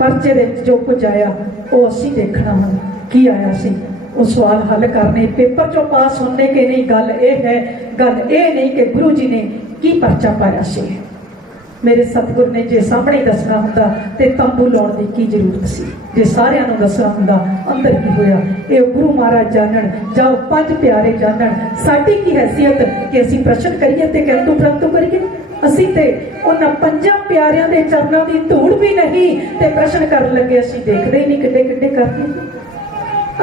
परचे दे विच जो कुछ आया वो असीं देखना हुण की आया सी, वो सवाल हल करने, पेपर चो पास होने के नहीं। गल ये है, गल ये नहीं कि गुरु जी ने की परचा पाया सी। मेरे सतगुर ने जे सामने दसना हुंदा ते तंबू लाउण दी की जरूरत सी, जे सारियां नूं दसना हुंदा अंदर की होया। ये गुरु महाराज जानन, जाओ पंज प्यारे जानन। साडी की हैसियत कि असीं प्रश्न करिए ते किंतु परंतु करिए। असीं ते उन्हां पंजां प्यारियां दे चरनां दी धूड़ भी नहीं ते प्रश्न करन लगे असीं देखदे ही नहीं किड्डे किड्डे करदे।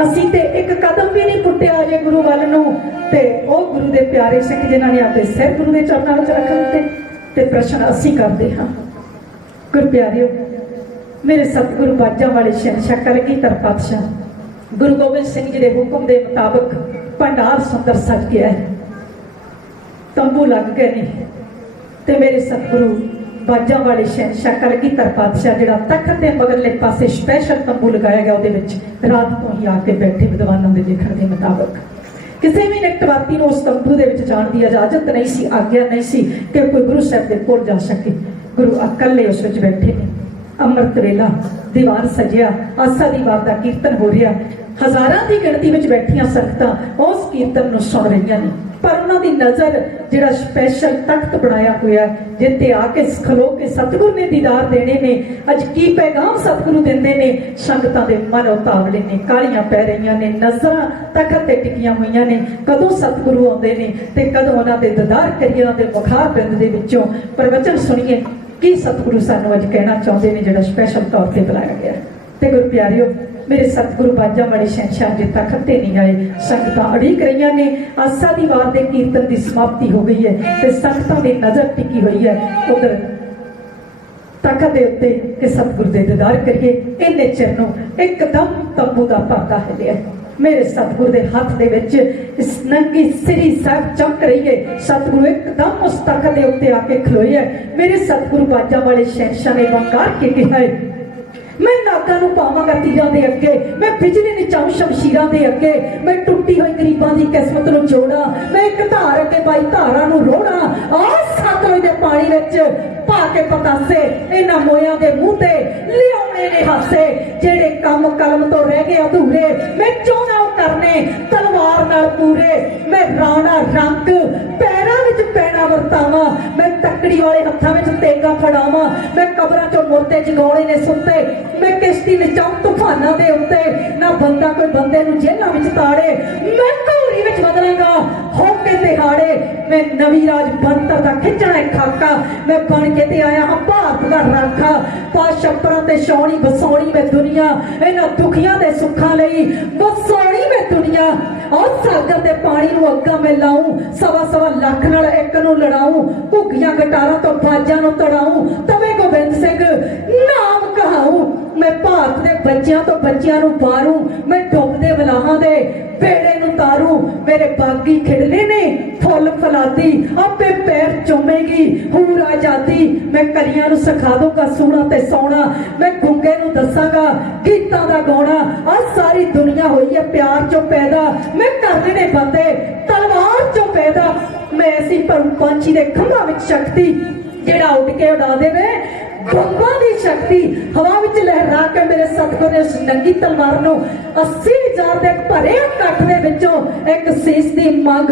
असीं ते एक कदम भी नहीं पुट्टिया जे गुरु वल नूं, ते ओ गुरु दे प्यारे सिख जिन्हां ने अपने सिर गुरु दे चरनां विच रख दित्ते ते प्रश्न असीं करदे हां। गुरु प्यारिओ, मेरे सतगुरु बाजां वाले शहंशाह कलगीधर पातशाह गुरु गोबिंद सिंह जी के हुक्म के मुताबिक भंडार सुंदर सज गया है, तंबू लग गए ने ते मेरे सतगुरु बाजां वाले शहंशाह कलगीधर पातशाह जिहड़ा तख्त के मगरले पासे स्पैशल तंबू लगाया गया उहदे विच रात तो ही आके बैठे विद्वानों के लिखण के मुताबिक। किसी भी निकटवाती को उस तंबू के जाने की इजाजत नहीं सी, आग्ञा नहीं सी कि कोई गुरु साहब के कोल जा सके। गुरु अकले उस विच बैठे ने। अमृत वेला दीवान सजिया, आसा दी वार दा कीर्तन हो रहा, हजारां की गिणती में बैठिया संगतां उस कीर्तन नूं सुन रही ने, पर उन्हां दी नज़र जिहड़ा स्पैशल तख्त बनाया हुआ जिते आके खलो के सतगुरु ने दीदार देने ने। अज की पैगाम सतगुरु देंदे ने, संगतां दे मन उतावले ने, कालियां पै रही ने, नज़रां तख्त ते टिकियां हुई ने। कदों सतगुरु आउंदे ने ते कदों उन्हां दे दीदार करिए, उन्हां दे मुखार बिंद दे विचों प्रवचन सुनिए की सतगुरु सानू अज कहना चाहते हैं जिहड़ा स्पैशल तौर पर बुलाया गया। तो गुरु प्यारिओ, मेरे सतगुरु बाजां वाले शहंशाह अजे तक नहीं आए, संगतां अड़ीक रही ने। आसा दी वार दे कीर्तन की समाप्ति हो गई है ते संगतां दी नज़र टिकी हुई है उधर तख्त दे उत्ते कि सतगुरु दे दीदार करिए। इन्ने चिर नूं एकदम तंबू दा पर्दा हिलिया। मेरे सतगुरु के हाथ दे विच इस नंगी सिरी साहब चमक रही है। सतगुरु एकदम उस तख्त के उत्ते आके खलोए है। मेरे सतगुरु बाजां वाले शहंशाह ने वंगार के कहा है, मैं नागा नूं पावांगा तीरां दे अगे, मैं बिजली नचाऊं शमशीरां दे अगे, मैं टुटी हुई गरीबां दी किस्मत नूं जोड़ा, मैं एक धार अगे बाई धारां नूं रोड़ा। आ सतलुज दे पानी विच पा के पतासे इन्हां मोयां दे मूंह ते लियाउणे ने हासे। जेड़े काम कलम तो रह गए अधूरे, मैं चाहुंदा ओह करने तलवार नाल पूरे। मैं राणा रंग पैरां विच पैणा वरतावां, मैं तकड़ी वाले हत्थां विच तेगा फड़ावां, मैं कबरां चों मुर्दे जगाउणे ने सुत्ते, मैं किश्ती नचाऊं तूफानां दे उत्ते, ना बंदा कोई बंदे नूं जेलां विच ताड़े, मैं घोड़ी विच बदलांगा हो के तिहाड़े। मैं नवी राज बनतर दा खिंचना है खाका, मैं बन के ते आया हां भारत दा राखा। पा छप्परां ते छाउणी वसाउणी मैं दुनिया, इन्हां दुखियां दे सुखां लई वसाउणी मैं दुनिया। और सागर दे पानी नूं अग्गां मैं लाऊं, सवा सवा लख नाल एक नूं लड़ाऊं, घुग्गियां गटारां तो बाजां नूं तड़ाऊं, तवे गोबिंद सिंह नाम कहाऊं। मैं भारत दे बच्चियां तो बच्चियां नूं वारूं, मैं डुबदे वलाहां दे बेड़े नूं तारूं। मेरे बागी खिड़ले ने फुल फलादी, आपे पैर चुमेगी हूर आजादी। मैं कलियां नूं सिखा दूंगा सोना ते सौना, मैं गुंगे नूं दसांगा गीतां दा गाउणा। आ सारी दुनिया होई है प्यार चों पैदा, मैं करने ने बंदे तलवार चों पैदा। मैं ऐसी परू पंछी दे खंभां विच शक्ति, जेड़ा उड़ के उड़ा देवे बंबां दी शक्ति। हवा विच लहरा के मेरे सतगुरु ने उस नंगी तलवार नूं 80,000 दे भरे कट दे विचों एक सीस दी मंग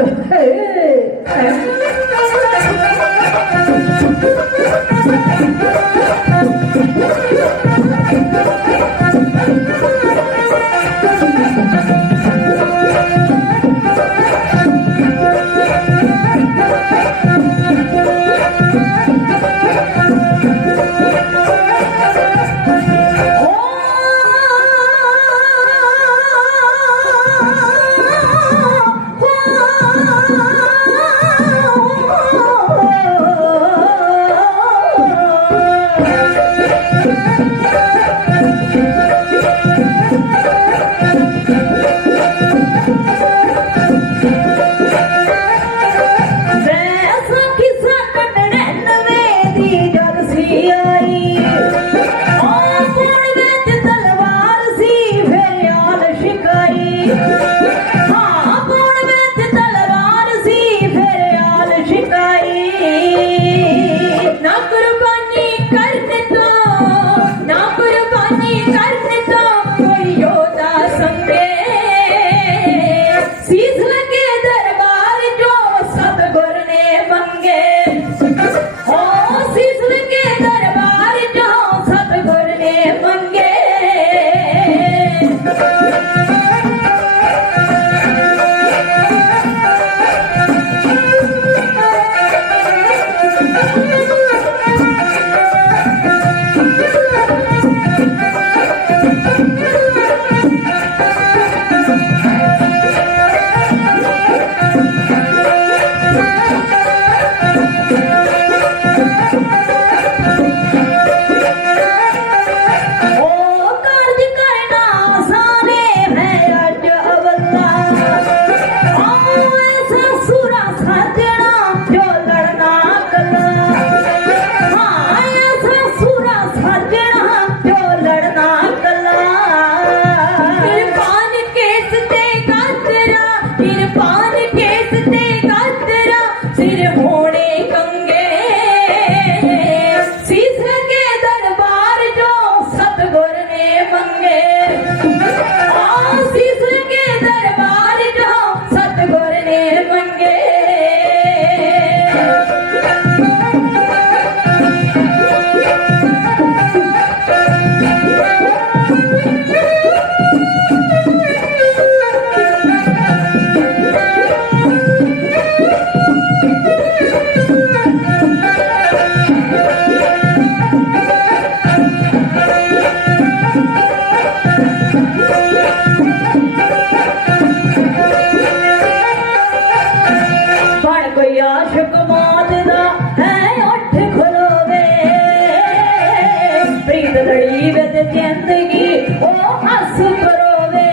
लड़ी विद जिंदगी ओ हस परोवे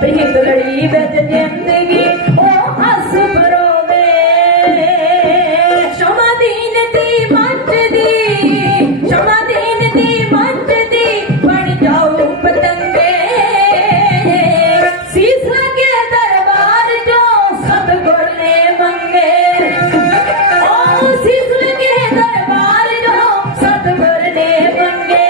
प्रीत लड़ी विद जिंदगी ओ हस परोवे क्षमा दीन दी मचदी क्षमा दीन दी मचदी बन जाओ पतंगे सीस लगे दरबार जो सतगुर ने मंगे ओ सीस लगे दरबार जो सतगुर ने मंगे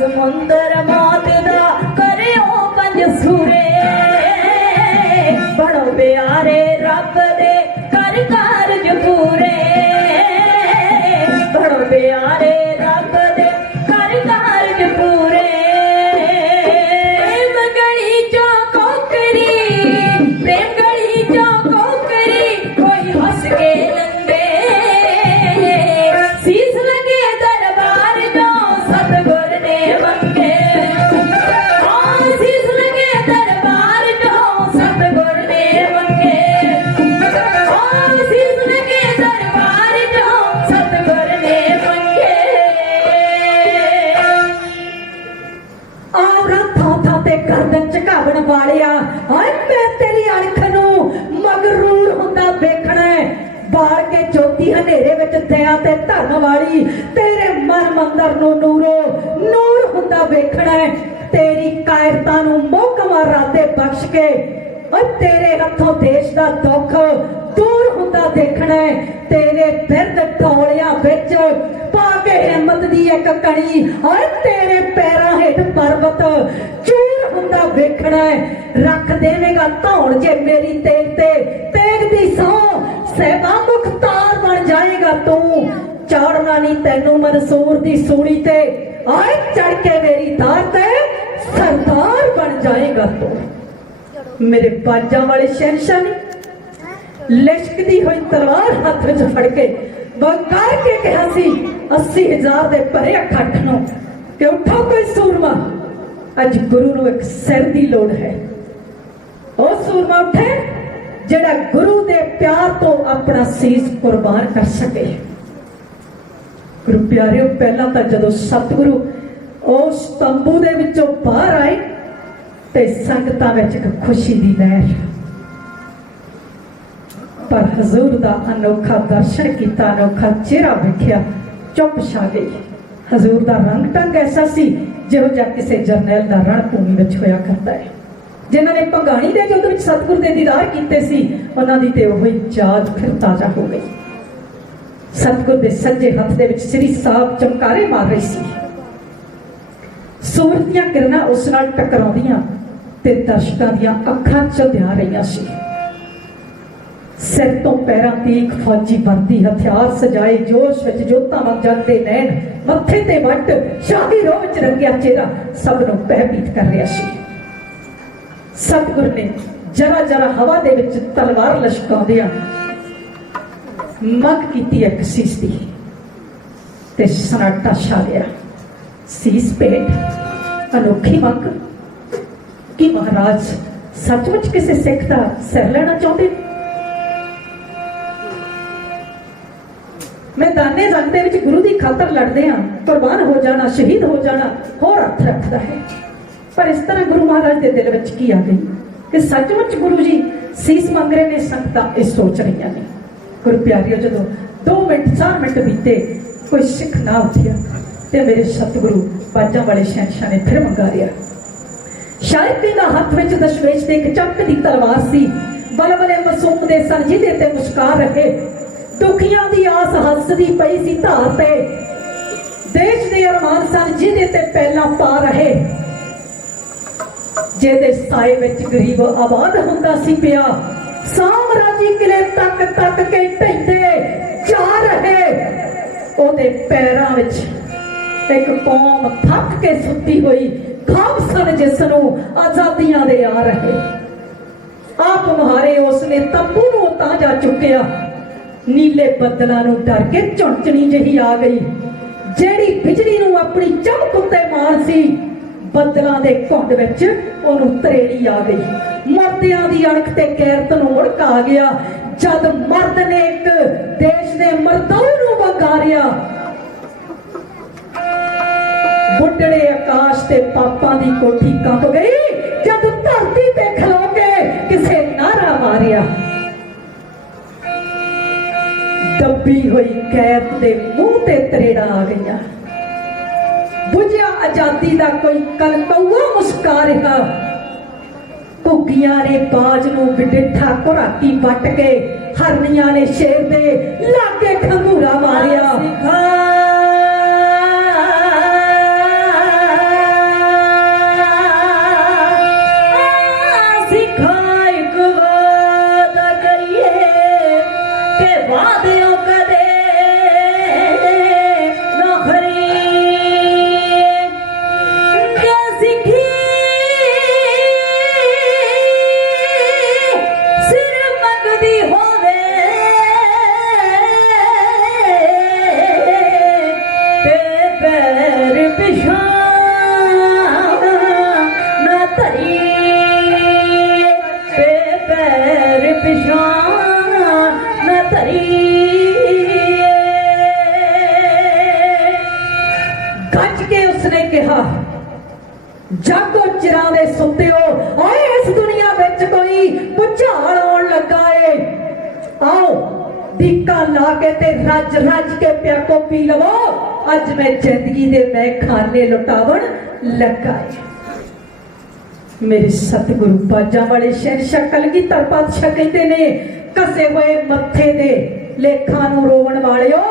समुंदर मौत दा करियो पंज सूरे बड़ो प्यारे रब दे कर कारज पूरे बड़ो प्यारे रब दे कर कारज पूरे मंगली चो कोकरी प्रेम गली चो कोकरी कोई हंस के लंदे सीस लगे दरबार जो सतगुर ने मंगे सीस लगे दरबार जो सतगुर ने मंगे सीस लगे दरबार जो सतगुर ने मंगे औरत थां ते गर्दन झुकावण वालिया हाय मैं तेरी अणख नू मगरूर हुंदा वेखਣਾ बाल के ज्योति हनेरे विच दया ते धर्म वाली तेरे मन मंदर नू नूरो नूर हुंदा वेखਣਾ तेरी कायरता नू मोहकमा राते बख्श के और तेरे हथों देश दा दुख दूर हुंदा देखਣਾ तेरे बिरद टोलियां विच पा के हिम्मत दी एक कणी और तेरे पैरां हेठ पर्वत चूर हुंदा वेखਣਾ रख देवेगा धौण जे मेरी तेग ते तेग दी सौ सहबा मुख्तार बन जाएगा तू चढ़ना नहीं तेनू मंसूर दी सूली ते आए चढ़ के मेरी दार ते सरदार बन जाएगा तू मेरे बाजा वाले शहनशाह ने लिशकदी हुई तलवार हाथ विच फड़ के बंकार के कहा सी 80,000 दे भरे अखट नूं कि उठो कोई सूरमा अज गुरु नूं एक सिर दी लोड़ है ओ सूरमा उठे जेड़ा गुरु दे प्यार तो अपना सीस कुर्बान कर सके गुरु प्यारिओ पहला तो जदों सतगुरु उस तंबू दे विचों बाहर आए ते संगतां विच एक खुशी दी लहर पर हजूर दा अनोखा दर्शन किया अनोखा चेहरा वेखिया चुप छा गई हजूर दा रंग ढंग ऐसा सी जिहो जिहा किसी जरनैल दा रणभूमि विच होया करता है जिन्हां ने भंगाणी दे युद्ध विच सतगुर दे दीदार कीते सी उन्हां दी ते ओही याद फिर ताजा हो गई सतगुर दे सज्जे हथ दे विच श्री साहब चमकारे मार रही सी सूरज ਦੀਆਂ किरणां उस नाल टकराउंदियां ते दर्शकां ਦੀਆਂ ਅੱਖਾਂ ਝੱਲਿਆ ਰਹੀਆਂ ਸੀ। सिर तो पैरों तक फौजी वर्दी हथियार सजाए जोश विच जोतां वांग जगदे नैन मत्थे ते वट शाही रोह विच रंगिया चेहरा सब नूं भयभीत कर रहा सी। सतगुर ने जरा जरा हवा दे विच तलवार लश्काउंदियां मंग कीती एक सीस दी ते सनाटा छा गया। सीस भेंट अनोखी मंग कि महाराज सचमुच किसी सिख दा सिर लेना चाहते? मैदाने जंग दे विच गुरु दी खातर लड़दे हां, कुर्बान हो जाना शहीद हो जाना होर अर्थ रखदा है। पर इस तरह गुरु महाराज दे दिल विच की आ गई कि सचमुच गुरु जी सीस मंग रहे ने, संगतां इह सोच रही ने। गुरु प्यारियो जदों 2 मिनट 4 मिनट बीते कोई सिख ना उठिया ते मेरे सतगुरु बाजां वाले शहनशाह ने फिर मंगारिया। शायद तिहदा हथ विच दशमेश ते एक चमक दी तलवार सी। बलबले मासूम दे सन जिहदे ते मुस्कान रहे, दुखियां दी आस हसदी पई सी धार ते, देश दे अरमान सन जिहदे ते पहला पा रहे, जेदे साए विच गरीब आबाद हुंदा सी पिया, सामराजी किले तक तक के ढहिंदे जा रहे, ओदे पैरां विच एक कौम थक के सुत्ती हुई खाब सन जिसनूं आजादियां दे आ रहे। आप मुहारे उसने तंबू नूं तां जा चुकिया, नीले बदलों नूं डर के झुंझणी जही आ गई, जेड़ी बिजली नूं अपनी चमक उत्ते मार सी, बदलों दे घुंड विच ओनूं तरेड़ी आ गई। मर्दियां दी अणख ते गैरत नूं मुड़क आ गया, जद मर्द ने एक देश दे मर्दों नूं वंगारिया। बुढ़ड़े आकाश ते पापां दी कोठी कंब गई, जद धरती ते खलो के किसे नारा मारिया। दबी हुई कैद दे मुंह ते तरेड़ा आ गई, बुझिया आजादी दा कोई कलकौआ मुस्का रहा। घुग्गियां ने बाज नूं बिडिठा घुराकी वट के, हरनियां ने शेर दे लागे खंगूरा मारिया। जागो चिरां दे सुत्तिओ, आए इस दुनिया विच कोई भुचाल आउण लगा है। आओ दीका ला के ते रज रज के प्याको पी लवो, अज मैं जिंदगी दे मैं खाने लुटावण लगा है। मेरे सतगुरु बाजां वाले शहनशाह कलगीधर पातशाह कहते ने, कसे हुए मत्थे दे लेखां नूं रोवण वालिओ,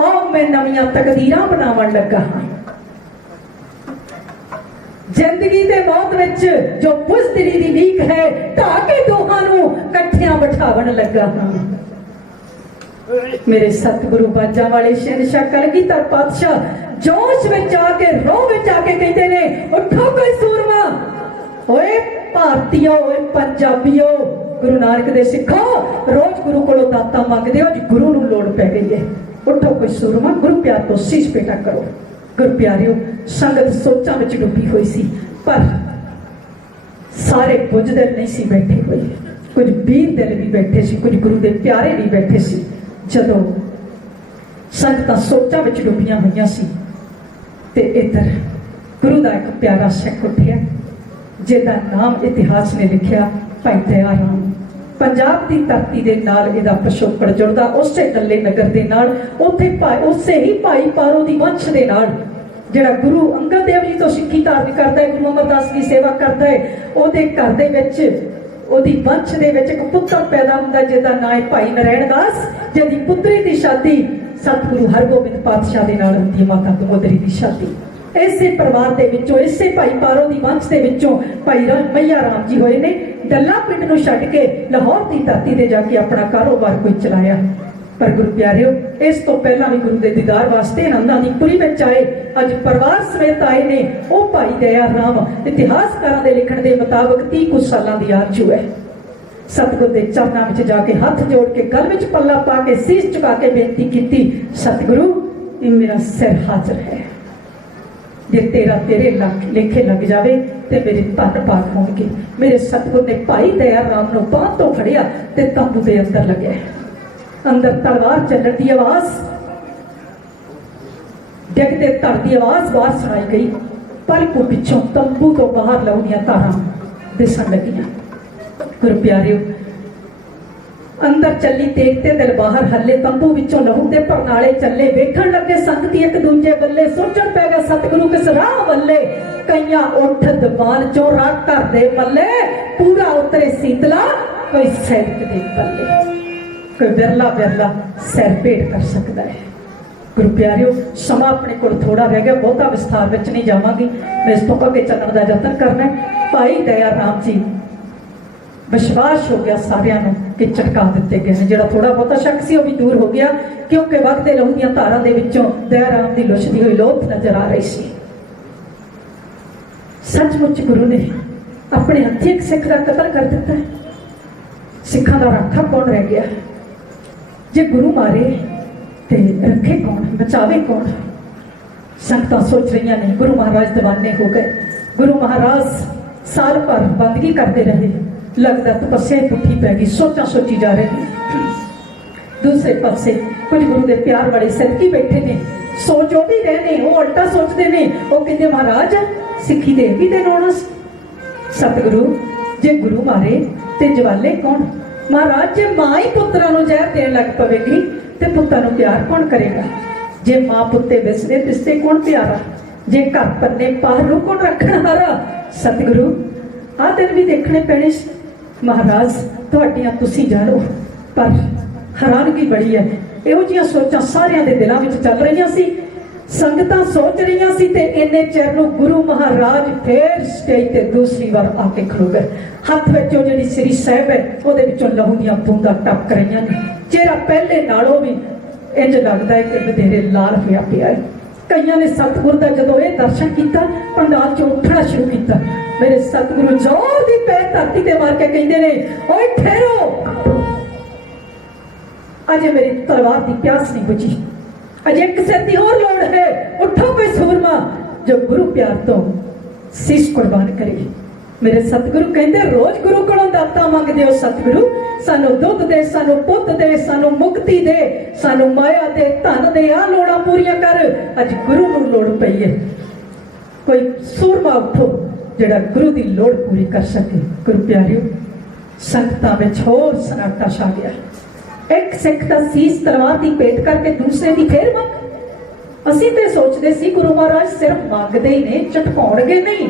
आओ मैं नवीआं तकदीरां बनावण लगा हां। जिंदगी दे मौत विच जो बुज़दिली दी लीक है, ढा के दोहां नूं कट्ठियां बिठावण लगा हां। मेरे सतगुरु बाजां वाले शहनशाह कलगीधर पातशाह जोश विच आके रोह विच आके कहते ने, उठो कोई सूरमा, ओए भारतीयो, ओए पंजाबीओ, गुरु नानक दे सिखो, रोज गुरु कोलों दाता मंगदे हो, अज गुरु नूं लोड़ पै गई है। उठो कोई सूरमा, गुरु प्यार तो सीस पेटा करो। गुरु प्यारिओ, संगत सोचां विच डुबी हुई सी, पर सारे बुझदिल नहीं सी बैठे हुए, कुछ वीर दिल भी बैठे सी, कुछ गुरु दे प्यारे भी बैठे सी। जदों संगतां सोचां विच डुबियां होईयां सी ते इधर गुरु दा एक प्यारा सिख उठिया, जिहदा नाम इतिहास ने लिखिया भाई दया राम। पंजाब की धरती के नाल इहदा पिछोकड़ जुड़दा उसे डल्ले नगर के नाल, उत्थे उसे ही भाई पारो दी वंश के नाल, जिहड़ा गुरु अंगद देव जी तो सिੱਖੀ धारण करता है, गुरु अमरदास की सेवा करता है, ਉਹਦੇ घर ਦੇ ਵਿੱਚ ਉਹਦੀ वंश ਦੇ ਵਿੱਚ ਇੱਕ ਪੁੱਤਰ पैदा ਹੁੰਦਾ ਜਿਹਦਾ ਨਾਂ ਹੈ ਭਾਈ ਨਰੈਣ ਦਾਸ, ਜਿਹਦੀ ਪੁੱਤਰੀ ਦੀ ਸ਼ਾਦੀ सतगुरु हरगोबिंद पातशाह के नाल हुंदी है, माता दमोदरी की शादी। ਇਸੇ ਪਰਿਵਾਰ ਦੇ ਵਿੱਚੋਂ, ਇਸੇ ਭਾਈ ਪਾਰੋ ਦੀ ਵੰਸ਼ ਦੇ ਵਿੱਚੋਂ ਭਾਈ ਮਈਆ ਰਾਮ ਜੀ ਹੋਏ ਨੇ। ਡੱਲਾ ਪਿੰਡ ਨੂੰ ਛੱਡ ਕੇ ਲਾਹੌਰ ਦੀ ਧਰਤੀ ਤੇ ਜਾ ਕੇ ਆਪਣਾ ਕਾਰੋਬਾਰ ਕੋਈ ਚਲਾਇਆ। ਪਰ ਗੁਰੂ ਪਿਆਰਿਓ, ਇਸ ਤੋਂ ਪਹਿਲਾਂ ਵੀ ਗੁਰੂ ਦੇ ਦੀਦਾਰ ਵਾਸਤੇ ਆਨੰਦਾਂ ਦੀ ਪੁਰੀ ਵਿੱਚ ਆਏ। ਅੱਜ ਪਰਿਵਾਰ ਸਮੇਤ ਆਏ ਨੇ ਉਹ ਭਾਈ ਦਇਆ ਰਾਮ। ਇਤਿਹਾਸਕਾਰਾਂ ਦੇ ਲਿਖਣ ਦੇ ਮੁਤਾਬਕ 30 ਕੁ ਸਾਲਾਂ ਦੀ ਆਰਜੂ ਹੈ। ਸਤਿਗੁਰ ਦੇ ਚਰਨਾਂ ਵਿੱਚ ਜਾ ਕੇ ਹੱਥ ਜੋੜ ਕੇ ਗਲ ਵਿੱਚ ਪੱਲਾ ਪਾ ਕੇ ਸੀਸ ਝੁਕਾ ਕੇ ਬੇਨਤੀ ਕੀਤੀ, ਸਤਿਗੁਰੂ ਇਹ ਮੇਰਾ ਸਿਰ ਹਾਜ਼ਰ ਹੈ। ਜੇ ਤੇਰੇ ਲੇਖੇ ਲੱਗ ਜਾਵੇ ਤੇ ਮੇਰੇ ਧੰਨ ਪਾਕ ਹੋਣਗੇ। ਮੇਰੇ ਸਤਿਗੁਰ ਨੇ ਭਾਈ ਦਇਆ ਰਾਮ ਨੂੰ ਬਾਂਹ ਤੋਂ ਫੜਿਆ ਤੇ ਤੰਬੂ ਦੇ ਅੰਦਰ ਲੱਗਿਆ। ਅੰਦਰ ਤਲਵਾਰ ਚੱਲਣ ਦੀ ਆਵਾਜ਼, ਡਿੱਗਦੇ ਧੜ ਦੀ ਆਵਾਜ਼ ਬਾਹਰ ਸੁਣਾਈ ਗਈ। ਪਲਕੂ ਪਿੱਛੋਂ ਤੰਬੂ ਤੋਂ ਬਾਹਰ ਲਹੂ ਦੀਆਂ ਧਾਰਾਂ ਦਿਸਣ ਲੱਗੀਆਂ। ਗੁਰੂ ਪਿਆਰਿਓ, ਅੰਦਰ ਚੱਲੀ ਤੇਗ ਤੇ ਦਿਲ ਬਾਹਰ ਹੱਲੇ। ਤੰਬੂ ਵਿੱਚੋਂ ਲਹੂ ਦੇ ਪਰਨਾਲੇ ਚੱਲੇ। ਵੇਖਣ ਲੱਗੇ ਸੰਗਤੀ ਇੱਕ ਦੂਜੇ ਬੱਲੇ। ਸੋਚਣ ਪੈ ਗਿਆ ਸਤਿਗੁਰੂ ਕਿਸ ਰਾਹ ਵੱਲੇ। ਕਈਆਂ ਉੱਠ ਦੀਵਾਨ ਚੋਂ ਰਾਹ ਘਰ ਦੇ ਮੱਲੇ। ਪੂਰਾ ਉਤਰੇ ਸੀਤਲਾ ਕੋਈ ਸੈਨਿਕ ਦੇ ਪੱਲੇ। ਕੋਈ ਬਿਰਲਾ ਸਿਰ ਭੇਟ ਕਰ ਸਕਦਾ ਹੈ। ਗੁਰੂ ਪਿਆਰਿਓ, ਸਮਾਂ ਆਪਣੇ ਕੋਲ ਥੋੜਾ ਰਹਿ ਗਿਆ, ਬਹੁਤਾ ਵਿਸਥਾਰ ਵਿੱਚ ਨਹੀਂ ਜਾਵਾਂਗੀ। ਮੈਂ ਇਸ ਤੋਂ ਅੱਗੇ ਚੱਲਣ ਦਾ ਯਤਨ ਕਰਨਾ। ਭਾਈ ਦਇਆ ਰਾਮ ਜੀ ਵਿਸ਼ਵਾਸ ਹੋ ਗਿਆ ਸਾਰਿਆਂ ਨੂੰ ਕਿ ਝਟਕਾ ਦਿੱਤੇ ਗਏ ਨੇ। ਜਿਹੜਾ ਥੋੜਾ ਬਹੁਤਾ ਸ਼ੱਕ ਸੀ ਉਹ ਵੀ ਦੂਰ ਹੋ ਗਿਆ, ਕਿਉਂਕਿ ਵਗਦੇ ਲਹੂ ਦੀਆਂ ਧਾਰਾਂ ਦੇ ਵਿੱਚੋਂ ਦਇਆ ਰਾਮ ਦੀ ਲੁੱਛਦੀ ਹੋਈ ਲੋਥ ਨਜ਼ਰ ਆ ਰਹੀ ਸੀ। ਸੱਚਮੁੱਚ ਗੁਰੂ ਨੇ ਆਪਣੇ ਹੱਥੀਂ ਇੱਕ ਸਿੱਖ ਦਾ ਕਤਲ ਕਰ ਦਿੱਤਾ ਹੈ। ਸਿੱਖਾਂ ਦਾ ਰਾਖਾ ਕੌਣ ਰਹਿ ਗਿਆ? ਜੇ ਗੁਰੂ ਮਾਰੇ ਤੇ ਰੱਖੇ ਕੌਣ, ਬਚਾਵੇ ਕੌਣ? ਸੰਗਤਾਂ ਸੋਚ ਰਹੀਆਂ ਨੇ। ਗੁਰੂ ਮਹਾਰਾਜ ਦੀਵਾਨੇ ਹੋ ਗਏ। ਗੁਰੂ ਮਹਾਰਾਜ ਸਾਲ ਭਰ ਬੰਦਗੀ ਕਰਦੇ ਰਹੇ। ਲੱਗਦਾ ਤਪੱਸਿਆ ਹੀ ਪੁੱਠੀ ਪੈ ਗਈ। ਸੋਚਾਂ ਸੋਚੀ ਜਾ ਰਹੇ। ਦੂਸਰੇ ਪਾਸੇ ਕੁਝ ਗੁਰੂ ਦੇ ਪਿਆਰ ਵਾਲੇ ਸਦਕੀ ਬੈਠੇ ਨੇ। ਸੋਚ ਉਹ ਵੀ ਰਹੇ ਨੇ, ਉਹ ਉਲਟਾ ਸੋਚਦੇ ਨੇ। ਉਹ ਕਹਿੰਦੇ ਮਹਾਰਾਜ ਸਿੱਖੀ ਦੇ ਵੀ ਦਿਨ ਆਉਣਾ ਸੀ। ਸਤਿਗੁਰੂ ਜੇ ਗੁਰੂ ਮਾਰੇ ਤੇ ਜਵਾਲੇ ਕੌਣ? ਮਹਾਰਾਜ ਜੇ ਮਾਂ ਹੀ ਪੁੱਤਰਾਂ ਨੂੰ ਜ਼ਹਿਰ ਦੇਣ ਲੱਗ ਪਵੇਗੀ ਤੇ ਪੁੱਤਾਂ ਨੂੰ ਪਿਆਰ ਕੌਣ ਕਰੇਗਾ? ਜੇ ਮਾਂ ਪੁੱਤੇ ਵਿਸਦੇ ਤਿਸਤੇ ਕੌਣ ਪਿਆਰਾ? ਜੇ ਘਰ ਪੰਨੇ ਪਾਰੂ ਕੌਣ ਰੱਖਣ ਹਾਰਾ? ਸਤਿਗੁਰੂ ਆਹ ਦਿਨ ਵੀ ਦੇਖਣੇ ਪੈਣੇ ਸੀ। ਮਹਾਰਾਜ ਤੁਹਾਡੀਆਂ ਤੁਸੀਂ ਜਾਣੋ, ਪਰ ਹੈਰਾਨਗੀ ਬੜੀ ਹੈ। ਇਹੋ ਜਿਹੀਆਂ ਸੋਚਾਂ ਸਾਰਿਆਂ ਦੇ ਦਿਲਾਂ ਵਿੱਚ ਚੱਲ ਰਹੀਆਂ ਸੀ। ਸੰਗਤਾਂ ਸੋਚ ਰਹੀਆਂ ਸੀ ਤੇ ਇੰਨੇ ਚਿਰ ਨੂੰ ਗੁਰੂ ਮਹਾਰਾਜ ਫੇਰ ਸਟੇਜ ਤੇ ਦੂਸਰੀ ਵਾਰ ਆ ਕੇ ਖਲੋ ਗਏ। ਹੱਥ ਵਿੱਚ ਉਹ ਜਿਹੜੀ ਸ੍ਰੀ ਸਾਹਿਬ ਹੈ ਉਹਦੇ ਵਿੱਚੋਂ ਲਹੂ ਦੀਆਂ ਬੂੰਦਾਂ ਟਪਕ ਰਹੀਆਂ ਨੇ। ਚਿਹਰਾ ਪਹਿਲੇ ਨਾਲੋਂ ਵੀ ਇੰਜ ਲੱਗਦਾ ਹੈ ਕਿ ਵਧੇਰੇ ਲਾਲ ਹੋਇਆ ਪਿਆ ਹੈ। ਕਈਆਂ ਨੇ ਸਤਿਗੁਰ ਦਾ ਜਦੋਂ ਇਹ ਦਰਸ਼ਨ ਕੀਤਾ ਪੰਡਾਲ ਚੋਂ ਉੱਠਣਾ ਸ਼ੁਰੂ ਕੀਤਾ। ਮੇਰੇ ਸਤਿਗੁਰੂ ਜ਼ੋਰ ਦੀ ਪੈਰ ਧਰਤੀ ਤੇ ਮਾਰ ਕੇ ਕਹਿੰਦੇ ਨੇ, ਓਏ ਠਹਿਰੋ, ਅਜੇ ਮੇਰੀ ਤਲਵਾਰ ਦੀ ਪਿਆਸ ਨਹੀਂ ਬੁਝੀ। ਅਜੇ ਇੱਕ ਸਿਰ ਦੀ ਹੋਰ ਲੋੜ ਹੈ। ਉੱਠੋ ਕੋਈ ਸੂਰਮਾ ਜੋ ਗੁਰੂ ਪਿਆਰ ਤੋਂ ਸੀਸ ਕੁਰਬਾਨ ਕਰੇ। ਮੇਰੇ ਸਤਿਗੁਰੂ ਕਹਿੰਦੇ ਰੋਜ਼ ਗੁਰੂ ਕੋਲੋਂ ਦਾਤਾਂ ਮੰਗਦੇ ਹੋ। ਸਤਿਗੁਰੂ ਸਾਨੂੰ ਦੁੱਧ ਦੇ, ਸਾਨੂੰ ਪੁੱਤ ਦੇ, ਸਾਨੂੰ ਮੁਕਤੀ ਦੇ, ਸਾਨੂੰ ਮਾਇਆ ਦੇ, ਧਨ ਦੇ, ਆ ਲੋੜਾਂ ਪੂਰੀਆਂ ਕਰ। ਅੱਜ ਗੁਰੂ ਨੂੰ ਲੋੜ ਪਈ ਹੈ। ਕੋਈ ਸੂਰਮਾ ਉੱਠੋ ਜਿਹੜਾ ਗੁਰੂ ਦੀ ਲੋੜ ਪੂਰੀ ਕਰ ਸਕੇ। ਗੁਰੂ ਪਿਆਰਿਓ, ਸੰਗਤਾਂ ਵਿੱਚ ਹੋਰ ਸਨਾਟਾ ਛਾ ਗਿਆ। ਇੱਕ ਸਿੱਖ ਦਾ ਸੀਸ ਤਲਵਾਰ ਦੀ ਭੇਟ ਕਰਕੇ ਦੂਸਰੇ ਦੀ ਫੇਰ ਮੰਗ। ਅਸੀਂ ਤੇ ਸੋਚਦੇ ਸੀ ਗੁਰੂ ਮਹਾਰਾਜ ਸਿਰਫ ਮੰਗਦੇ ਹੀ ਨੇ, ਝਟਕਾਉਣਗੇ ਨਹੀਂ।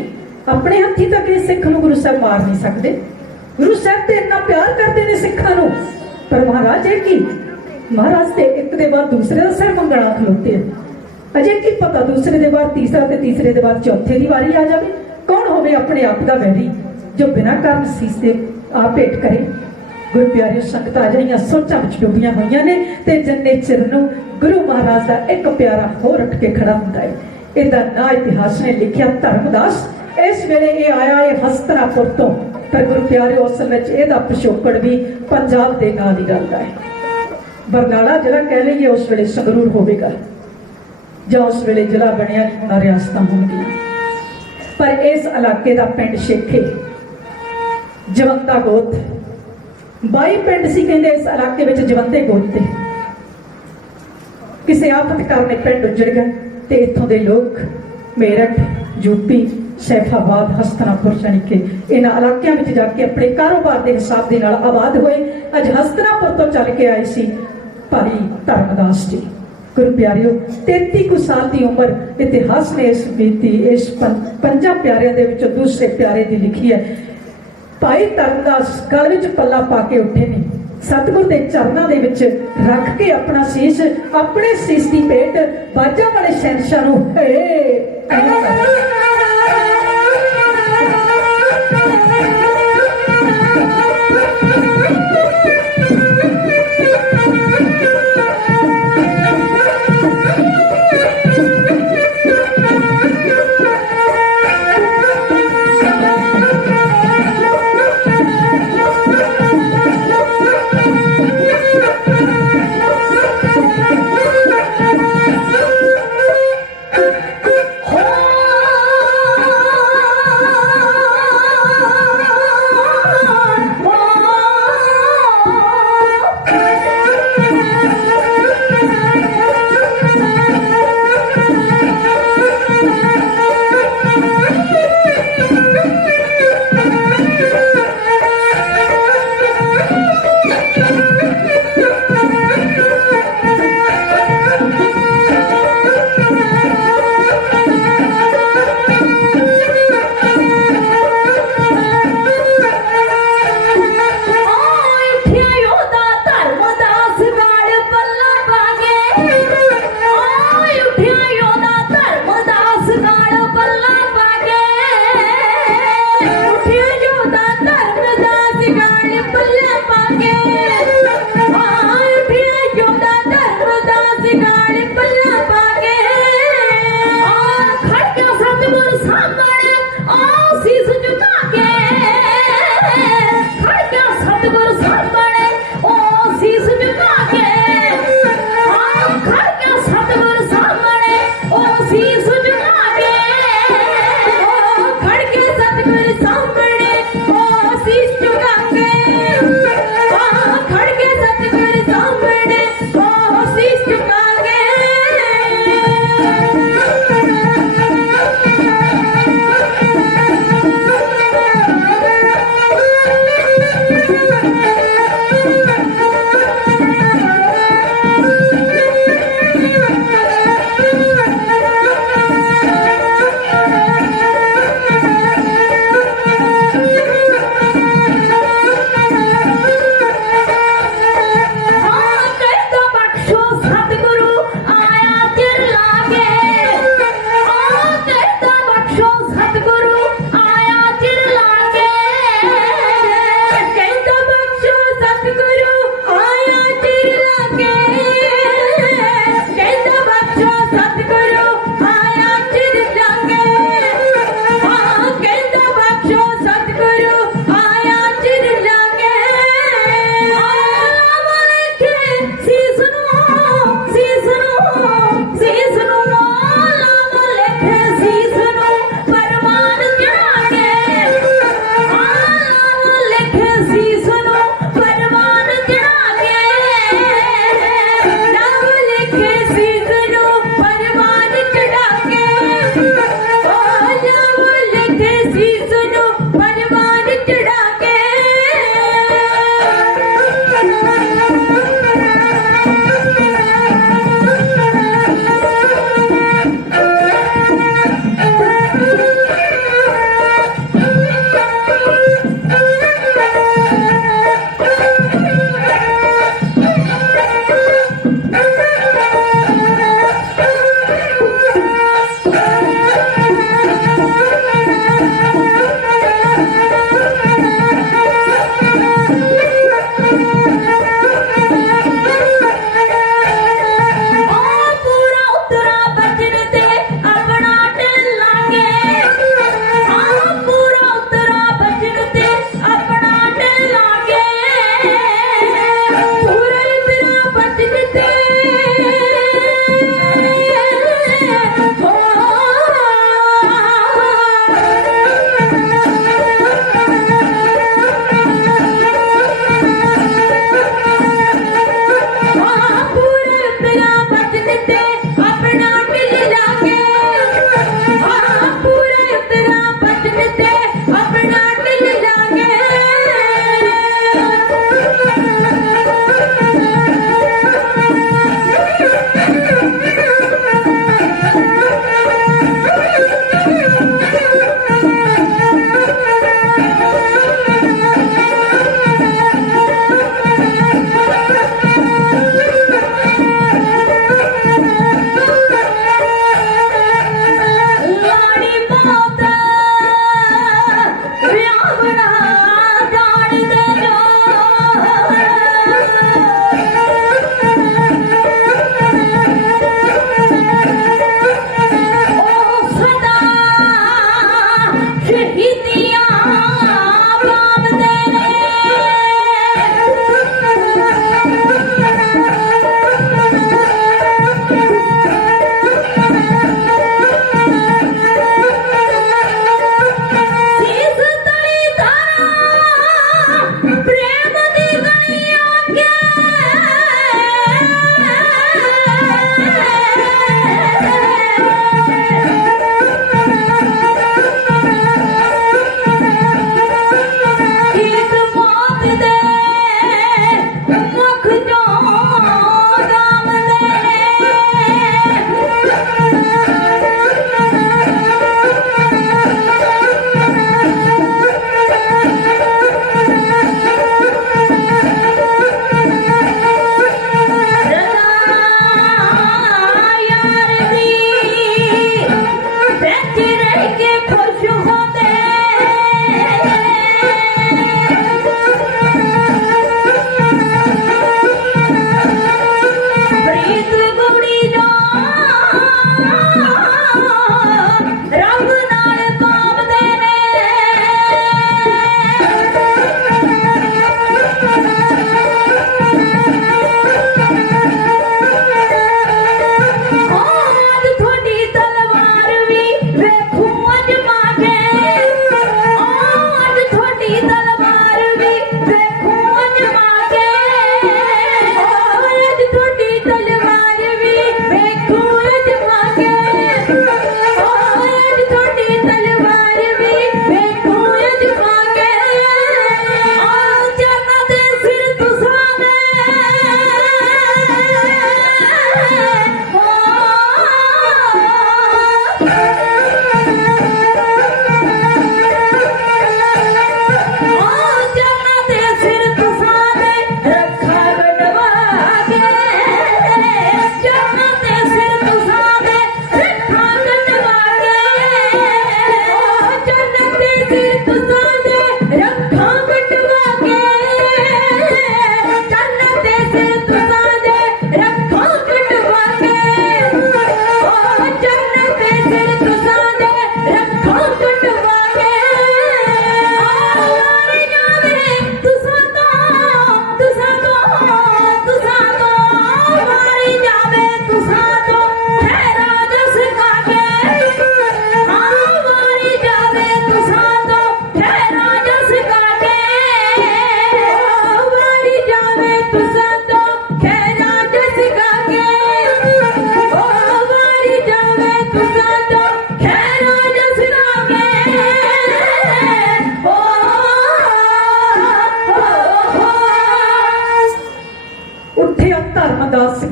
ਆਪਣੇ ਹੱਥੀ ਤੱਕ ਇਹ ਸਿੱਖ ਨੂੰ ਗੁਰੂ ਸਾਹਿਬ ਮਾਰ ਨਹੀਂ ਸਕਦੇ। ਗੁਰੂ ਸਾਹਿਬ ਤੇ ਇੰਨਾ ਪਿਆਰ ਕਰਦੇ ਨੇ ਸਿੱਖਾਂ ਨੂੰ। ਪਰ ਮਹਾਰਾਜ ਇਹ ਕੀ, ਮਹਾਰਾਜ ਤੇ ਇੱਕ ਦੇ ਬਾਅਦ ਦੂਸਰੇ ਦਾ ਸਿਰ ਮੰਗਣਾ ਖਲੋਤੇ ਆ। ਅਜੇ ਕੀ ਪਤਾ ਦੂਸਰੇ ਦੇ ਬਾਅਦ ਤੀਸਰਾ ਤੇ ਤੀਸਰੇ ਦੇ ਬਾਅਦ ਚੌਥੇ ਦੀ ਵਾਰੀ ਆ ਜਾਵੇ। ਕੌਣ ਹੋਵੇ ਆਪਣੇ ਆਪ ਦਾ ਵੈਰੀ ਜੋ ਬਿਨਾਂ ਕਾਰਨ ਸੀਸ ਦੇ ਆ ਭੇਟ ਕਰੇ। ਗੁਰੂ ਪਿਆਰਿਓ, ਸੰਗਤਾਂ ਅਜਿਹੀਆਂ ਸੋਚਾਂ ਵਿੱਚ ਡੁੱਬੀਆਂ ਹੋਈਆਂ ਨੇ ਤੇ ਜਿੰਨੇ ਚਿਰ ਨੂੰ ਗੁਰੂ ਮਹਾਰਾਜ ਦਾ ਇੱਕ ਪਿਆਰਾ ਹੋਰ ਉੱਠ ਕੇ ਖੜਾ ਹੁੰਦਾ ਹੈ। ਇਹਦਾ ਨਾਂ ਇਤਿਹਾਸ ਨੇ ਲਿਖਿਆ ਧਰਮਦਾਸ। ਇਸ ਵੇਲੇ ਇਹ ਆਇਆ ਹੈ ਹਸਤਨਾਪੁਰ ਤੋਂ। ਪਰ ਗੁਰੂ ਪਿਆਰਿਓ, ਅਸਲ ਵਿੱਚ ਇਹਦਾ ਪਿਛੋਕੜ ਵੀ ਪੰਜਾਬ ਦੇ ਨਾਲ ਹੀ ਰਲਦਾ ਹੈ। ਬਰਨਾਲਾ ਜਿਹੜਾ ਕਹਿ ਲਈਏ ਉਸ ਵੇਲੇ ਸੰਗਰੂਰ ਹੋਵੇਗਾ, ਜਾਂ ਉਸ ਵੇਲੇ ਜ਼ਿਲ੍ਹਾ ਬਣਿਆ ਹੋਣਾ ਰਿਆਸਤਾਂ ਹੋਣਗੀਆਂ। ਪਰ ਇਸ ਇਲਾਕੇ ਦਾ ਪਿੰਡ ਸ਼ੇਖੇ, ਜਵੰਦਾ ਗੋਤ 22 ਪਿੰਡ ਸੀ ਕਹਿੰਦੇ ਇਸ ਇਲਾਕੇ ਵਿੱਚ ਜਵੰਦੇ ਗੋਤ ਦੇ। ਕਿਸੇ ਆਫਤ ਕਾਰਨ ਪਿੰਡ ਉੱਜੜ ਗਏ ਤੇ ਇੱਥੋਂ ਦੇ ਲੋਕ ਮੇਰਠ, ਯੂਪੀ, ਸੈਫਾਬਾਦ, ਹਸਤਨਾਪੁਰ ਜਾਣੀ ਕਿ ਇਹਨਾਂ ਇਲਾਕਿਆਂ ਵਿੱਚ ਜਾ ਕੇ ਆਪਣੇ ਕਾਰੋਬਾਰ ਦੇ ਹਿਸਾਬ ਦੇ ਨਾਲ ਆਬਾਦ ਹੋਏ। ਅੱਜ ਹਸਤਨਾਪੁਰ ਤੋਂ ਚੱਲ ਕੇ ਆਏ ਸੀ ਭਾਈ ਧਰਮਦਾਸ ਜੀ। ਗੁਰੂ ਪਿਆਰਿਓ, 33 ਕੁ ਸਾਲ ਦੀ ਉਮਰ ਇਤਿਹਾਸ ਨੇ ਇਸ ਬੀਤੀ ਇਸ ਪੰਜਾਂ ਪਿਆਰਿਆਂ ਦੇ ਵਿੱਚੋਂ ਦੂਸਰੇ ਪਿਆਰੇ ਦੀ ਲਿਖੀ ਹੈ। ਭਾਈ ਧਰਮਦਾਸ ਗਲ ਵਿੱਚ ਪੱਲਾ ਪਾ ਕੇ ਉੱਠੇ ਨੇ ਸਤਿਗੁਰ ਦੇ ਚਰਨਾਂ ਦੇ ਵਿੱਚ ਰੱਖ ਕੇ ਆਪਣਾ ਸੀਸ, ਆਪਣੇ ਸੀਸ ਦੀ ਭੇਟ ਬਾਜਾਂ ਵਾਲੇ ਸ਼ਹਿਨशाह ਨੂੰ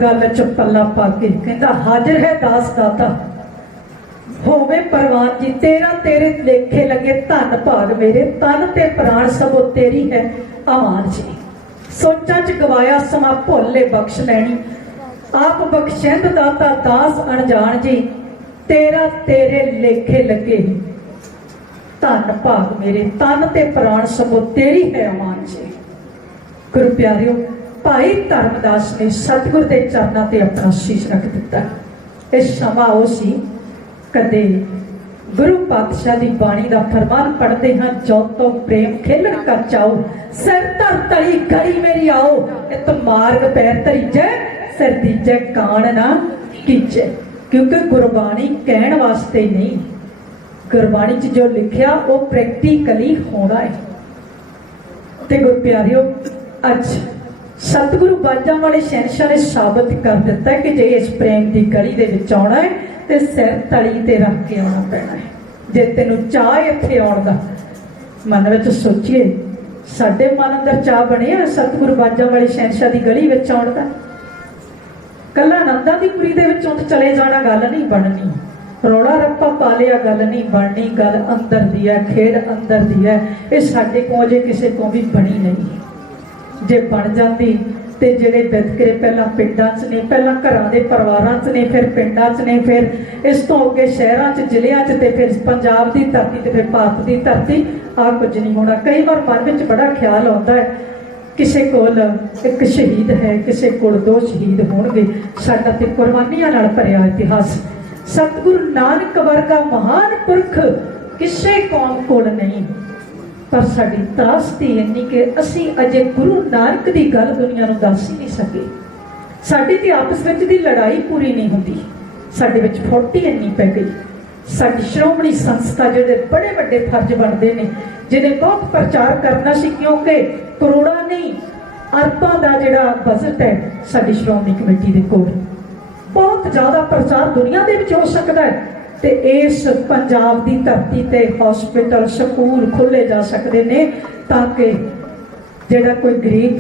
गल च पल्ला पा के कहता हाजिर है दास दाता होवे परवान जी तेरा तेरे लेखे लगे धन भाग मेरे तन ते प्राण सबो तेरी है अमान जी सोचा च गवाया समा भोले बख्श लैनी आप बख्शेंद दाता दास अनजान जी तेरा तेरे लेखे लगे धन भाग मेरे तन ते प्राण सबो तेरी है अमान जी। गुरु प्यारिओ भाई धर्मदास ने सतगुर के चरणों ते अपना शीश रख दिता। इस समा वो सी कदे गुरु पातशाह की बाणी का फरमान पढ़ते हैं जो तो प्रेम खेलन कर चाओ सिर धर तली गली मेरी आओ इत मार्ग पैर तरीजे सिर दीजे कान ना कीजे क्योंकि गुरबाणी कहण वास्ते नहीं गुरबाणी च जो लिखिया वो प्रैक्टिकली होना है। ते गुरु प्यारिओ अज सतगुरु बाजा वाले शहनशाह ने साबित कर दिता है कि जे इस प्रेम की गली दे विच आउणा है ते सिर तली ते रख के आउणा पैना है। जे तैनूं चाह इत्थे आउण दा मन विच सोचीए साडे मन अंदर चाह बनिया सतगुरु बाजा वाले शहनशाह की गली विच आउण दा कल्ला नंदा दी पुरी दे विचों चले जाना गल नहीं बननी रौला रप्पा पा लिया गल नहीं बननी गल अंदर दी है खेड अंदर दी है ये साडे कोल अजे किसे को भी बनी नहीं जे बन जाती ते जिहड़े वितकरे पहला पिंडां च ने पहला घरां दे परिवारां च ने फिर पिंडां च ने फिर इस तो अगे शहरां च जिलियां च ते फिर पंजाब दी धरती ते फिर भारत दी धरती आ कुछ नहीं होना। कई बार मन विच बड़ा ख्याल आउंदा है किसे कोल एक शहीद है किसे कोल दो शहीद होणगे साडा ते कुर्बानियां नाल भरिया इतिहास सतगुरु नानक वर्गा महान पुरख किसे कौम कोल नहीं पर साडी त्रासदी इन्नी कि असी अजे गुरु नानक की गल दुनिया नूं दस ही नहीं सके साडी ते आपस विच दी लड़ाई पूरी नहीं हुंदी साडे विच फुट ही इन्नी पै गई। साडी श्रोमणी संस्था जिहड़े बड़े वड्डे फर्ज बनते हैं जिन्हें बहुत प्रचार करना सी क्योंकि करोड़ां नहीं अरबां दा जिहड़ा बजट है साडी श्रोमणी कमेटी दे कोल बहुत ज्यादा प्रचार दुनिया दे विच हो सकता है ते इस पंजाब की धरती ते हॉस्पिटल स्कूल खोले जा सकते हैं ताकि जिहड़ा कोई गरीब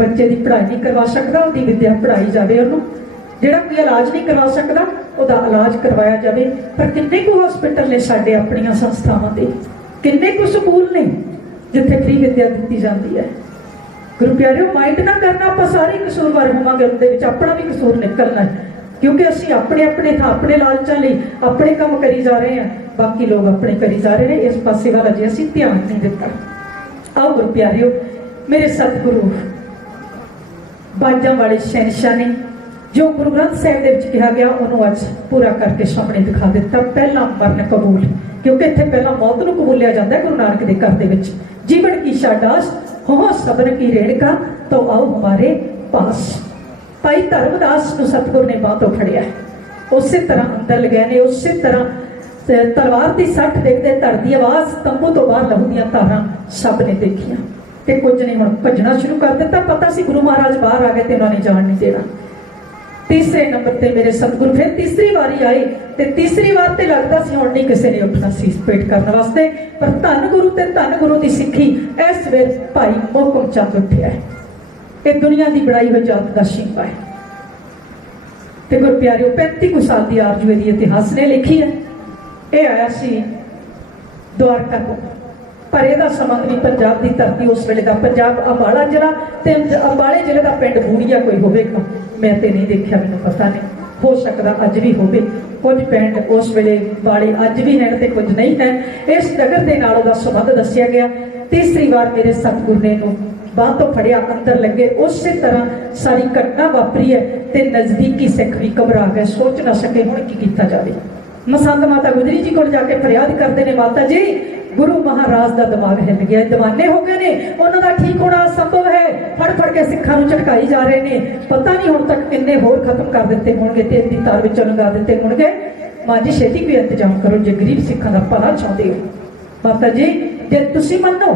बच्चे की पढ़ाई नहीं करवा सकता उनकी विद्या पढ़ाई जाए उन्होंने जिहड़ा कोई इलाज नहीं करवा सकता उसका इलाज करवाया जाए। पर किन्ने को हॉस्पिटल ने साडे अपनियां संस्थावां दे किन्ने को स्कूल ने जिथे फ्री विद्या दी जाती है। गुरु प्यारिओ माइंड ना करना आपां सारे कसूरवार होवांगे उनदे विच अपना भी कसूर निकलना है क्योंकि असी अपने अपने था अपने लालचां लई अपने काम करी जा रहे हैं बाकी लोग अपने करी जा रहे हैं इस पासे वाला जे असी ध्यान नहीं दिता। आओ गुरु प्यारिओ मेरे सतगुरु बाजां वाले शहनशाह ने जो गुरु ग्रंथ साहिब दे विच कहा गया उन्होंने अज पूरा करके सामने दिखा दिता। पहला मरण कबूल क्योंकि इत्थे पहला मौत नूं कबूलिया जाता है गुरु नानक के घर दे विच जीवन की शादाश हो सबन की रेणका तो आओ हमारे पास। भाई धर्मदास को सतगुर ने बाहों तो फड़िया उस तरह अंदर गए ने उस तरह तलवार की सट देखते धड़ की आवाज तंबू तो बाहर लहू दियां धारां सब ने देखिया ते कुछ ने हुण भजना शुरू कर दिता पता सी गुरु महाराज बाहर आ गए ते उन्होंने जान नहीं देना। तीसरे नंबर ते मेरे सतगुरु फिर तीसरी बारी आए ते तीसरी बार ते लगता सी हुण नहीं किसी ने उठना सी पेट करने वास्ते पर धन गुरु ते धन गुरु की सिੱਖੀ इस वेर भाई मोहकम चंद उठिया है ये दुनिया की बड़ाई हुई जात का शिंपा है। तो गुरु प्यारिओ 35 साल की आरजू की इतिहास ने लिखी है ये आया सी द्वारका को पर यदा समा भी पंजाब की धरती उस वेले का पंजाब अंबाला जिला ते अंबाले जिले का पिंड बूड़िया कोई होगा मैं तो नहीं देखा मैनूं पता नहीं हो सकता अज भी हो कुछ पिंड उस वेले वाले अज भी हैं तो कुछ नहीं है इस नगर के नाल उहदा संबंध दसिया गया। तीसरी बार मेरे सतगुर ने बाह तो फड़िया अंदर लगे उस तरह सारी घटना वापरी है ते नजदीकी सिख भी घबरा गए सोच ना सके हुण की कीता जाए। मसंद माता गुजरी जी को जाके फरियाद करते हैं माता जी गुरु महाराज का दिमाग हिल गया दीवाने हो गए ने उन्हों का ठीक होना असंभव है फड़ फड़ के सिखा झटकाई जा रहे हैं पता नहीं हुण तक किन्ने होर खत्म कर दिते होंगे ते इदी तार विचों लगा दिते होंगे। मां जी छेती कोई इंतजाम करो जे गरीब सिखां दा भला चाहते हो। माता जी जे तुसीं मन्नो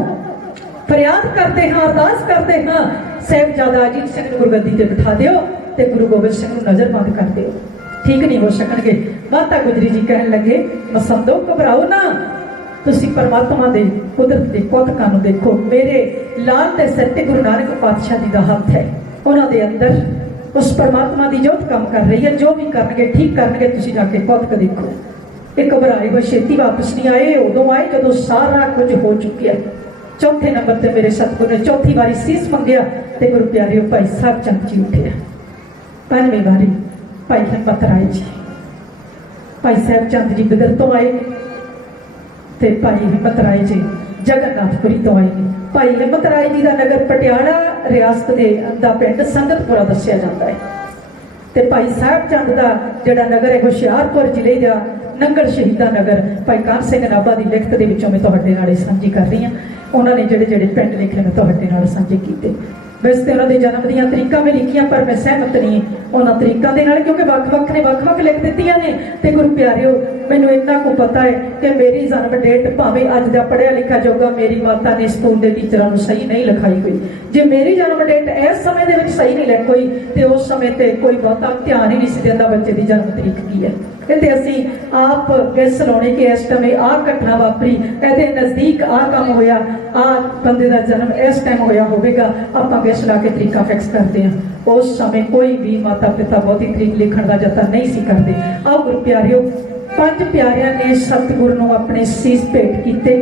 फरियाद करते हैं अरदास करते हैं साहिबजादा अजीत सिंह नूं गुरगद्दी ते बिठा दिओ ते गुरु गोबिंद सिंह नूं नज़रबंद कर दिओ ठीक नहीं हो सकणगे। माता गुजरी जी कहन लगे मसंदो घबराओ ना तुसी परमात्मा दे कुदरत दे कौतकां नूं देखो मेरे लाल दे सिर ते गुरु नानक पातशाह जी दा हत्थ है उन्हां दे अंदर उस परमात्मा की जोत काम कर रही है। जो भी करनगे ठीक करनगे, तुसीं जाके खुद के देखो। एक घबराए हुए छेती वापस नहीं आए, उदों आए जदों सारा कुछ हो चुकिया। चौथे नंबर ते मेरे सतगुरु ने चौथी बारी सीस मंगिया ते गुरु प्यारे भाई साहब चंद जी उठे। पंजवीं बारी भाई हिम्मत राय जी, भाई साहब चंद जी बिदर तो आए ते भाई हिम्मत राय जी जगन्नाथपुरी तो आए ने। भाई हिम्मत राय जी का नगर पटियाला रियासत के दा पिंड संगतपुरा दसिया जाता है। ते भाई साहब चंद का जिहड़ा नगर है हुशियारपुर जिले का नंगल शहीदा नगर। भाई कान सिंह नाभा की लिखत के विचों मैं तुहाडे नाल साझी कर रही हूँ। उन्होंने जिहड़े जिहड़े पिंड लिखे मैं तुहाडे नाल साझे कीते। वैसे तो उन्होंने जन्म दीयां तरीकां मैं लिखियां, पर मैं सहमत नहीं उन्होंने तरीकों के नाल, क्योंकि वख-वख ने वख-वख लिख दित्तियां ने। ते गुरु प्यारिओ, मैनूं इन्ना को पता है कि मेरी जन्म डेट भावें अज दा पढ़िया लिखा जोगा मेरी माता ने स्कूल के टीचरां नूं सही नहीं लिखाई हुई। जे मेरी जन्म डेट इस समय दे विच सही नहीं लिख हुई तो उस समय ते कोई बहुता ध्यान ही नहीं सी दिंदा बच्चे की जन्म तरीक की है। कहते असीं आप गैस लाने कि इस टाइम आ घटना वापरी, इहदे नज़दीक आ काम होया, आ बंदे का जन्म इस टाइम होया होवेगा, आपां गैस ला के तरीका फिक्स करते हैं। उस समय कोई भी माता पिता बहुती तरीक लिखण का जतन नहीं सी करते। आओ गुरु प्यारिओ, पंज प्यारियां ने सतगुरु नूं अपने सीस भेंट कीते।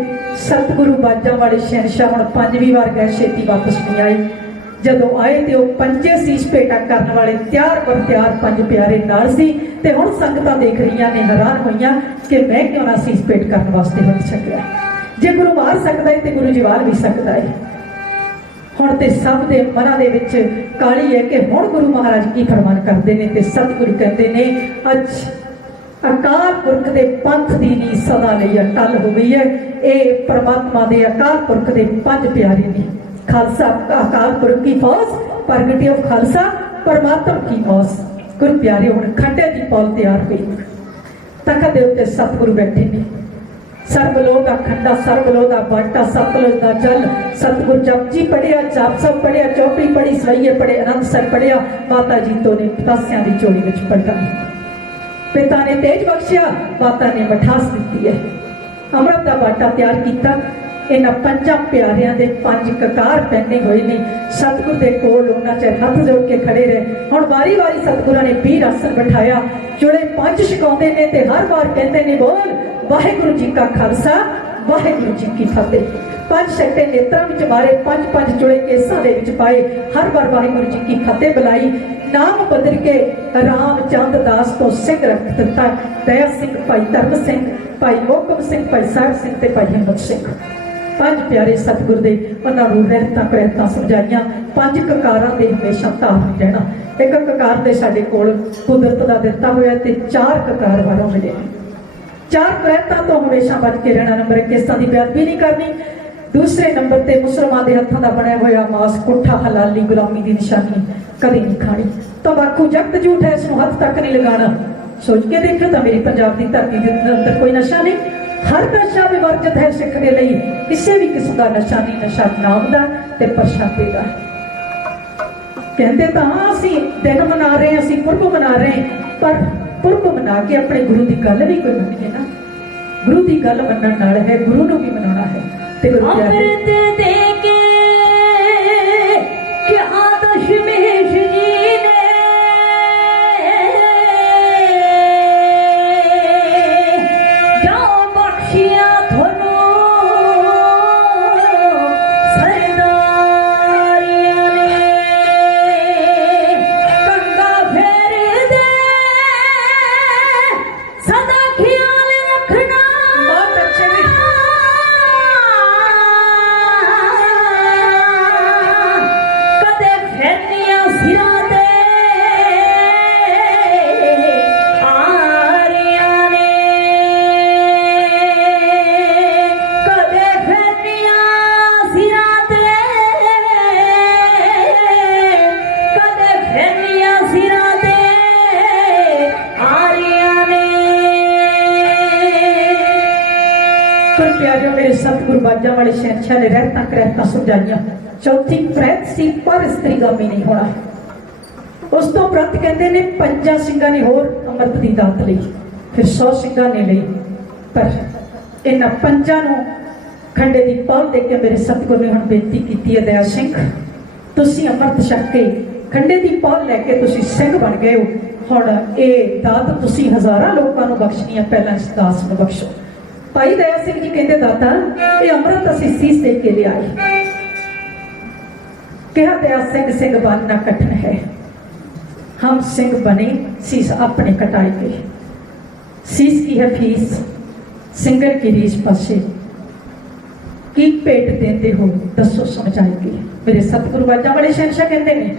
सतगुरु बाजां वाले शहनशाह हुण पंजवीं वार गए, छेती वापस नहीं आए। जदों आए तो पंजे सीस भेटा करने वाले तैयार पर तैयार पंज प्यारे नाल सी। ते हुण संगतां देख रही ने हैरान होईयां कि मैं क्यों ना सीस भेट करने वास्ते बच सकिया। जे गुरु मार सकता है तो गुरु जवाल भी सकता है। हुण ते सब दे मनां दे विच काली है कि हुण गुरु महाराज की फरमान करते हैं। ते सतगुरु कहते ने अज अकाल पुरख के पंथ की नींह सदा लई अटल हो गई है। ये परमात्मा के अकाल पुरख के पंज प्यारे ने। खालसा अकाल पुरख की फौज, प्रगटी ऑफ खालसा परमात्मा की फौज। गुरु प्यारे हुण खंडे की पौल तैयार हुई, तखत के उत्ते सतगुरु बैठे ने। सरबलोह का खंडा, सरबलोह का बाटा, सतलुज का जल। सतगुरु जपजी पढ़िया, जाप सब पढ़िया, चौपड़ी पढ़ी, सवैये पढ़े, आनंद सर पढ़िया। माता जी तो ने पतासियां की झोली विच पढ़ा। पिता ने तेज बख्शिया, माता ने मठास दी है। अमृत का बाटा तैयार किया। इन्हां पंजां प्यारियां दे पंज ककार पहने हुए ने। सतगुरु दे कोल उन्हां चਿਰ हथ जोड़ के खड़े रहे। हुण वारी वारी सतगुरां ने 20 आसन बिठाया। जुड़े पंज छकाउंदे ने ते हर बार कहंदे ने बोल वाहिगुरु जी का खालसा, वाहिगुरु जी की फतेह। पंज छट्टे नेत्रां विच मारे, पंज पंज जुड़े केसां दे विच पाए। हर बार वाहिगुरु जी की फतेह बुलाई। नाम बदल के रामचंद दास तो सिंह रख दिता। दया सिंह, भाई धर्म सिंह, भाई मोहकम सिंह, भाई साहब सिंह ते भाई हिम्मत सिंह। पंज प्यारे सतगुरु दे उन्होंने रहमतां करहमतां समझाइयां। पंज ककारां दे हमेशा धारण रहना। एक ककार दे साडे कोल कुदरत दा दिता होया ते चार ककार वालों मिले। चार करहमतां तो हमेशा बच के रहना। नंबर 1 केसां दी बेअदबी नहीं करनी। दूसरे नंबर ते मुसलमान दे हत्थां दा बनया होया मास पुट्ठा हलाली गुलामी दी निशानी कदी नहीं खानी। तंबाकू जगत झूठ है, इसनूं हथ तक नहीं लगाना। सोच के देखो तो मेरी पंजाब की धरती के अंदर कोई नशा नहीं। हर नशा विवर्जित है सिख के लिए। किसी भी किस्म का नशा नहीं। नशा नाम का ते प्रशादे का। कहते तो हाँ असीं दिन मना रहे हैं, असीं पुरब मना रहे हैं, पर पुरब मना के अपने गुरु की गल भी कोई मनीए ना। गुरु की गल मनण नाल है, गुरु नूं भी मनाउणा है। ते गुरु अमृत दे के क्या दशमेश जी ने जा बख्शिया थोनू सरदारियां ने। कंगा फेर दे सदा ख्याल रखना। बहुत अच्छे ने। कदे फेरनियां सिरां ते आरियां ने। कदे फेरनियां सिरां ते, कदे फेरनियां सिरां ते आरियां ने। पर प्यारे मेरे सतगुरु बाजा वाले शहनशाह ने रहमतां करहमतां समझाइयां। चौथी प्रैत सी पर स्त्रीगामी नहीं होना। उस तो उपरंत कहते ने पंजा सिंघां ने होर अमृत की दात लई, फिर 100 सिंघां ने लई। पर इन्हां पंजां नूं खंडे की पौल दे के मेरे सतगुरु ने हुण बेनती की है, दया सिंह तुसीं अमृत छक के खंडे की पौल लैके तुसी सिंह बन गए हो। हुण ये दात तुसी हज़ारां लोकां नूं बख्शनी है, पहलां इस दास नूं बख्शो। भाई दया सिंह जी कहते दाता ये अमृत असीं सीस दे के लिआए। कहा दया सिंह सिंह बनना कठिन है, हम सिंह बने सीस अपने कटाएंगे। सीस की है फीस, सिंगर की रीस पासे की भेंट देंदे हो दसो समझाएंगे। मेरे सतगुरु बाजा बड़े शहनशाह कहते हैं,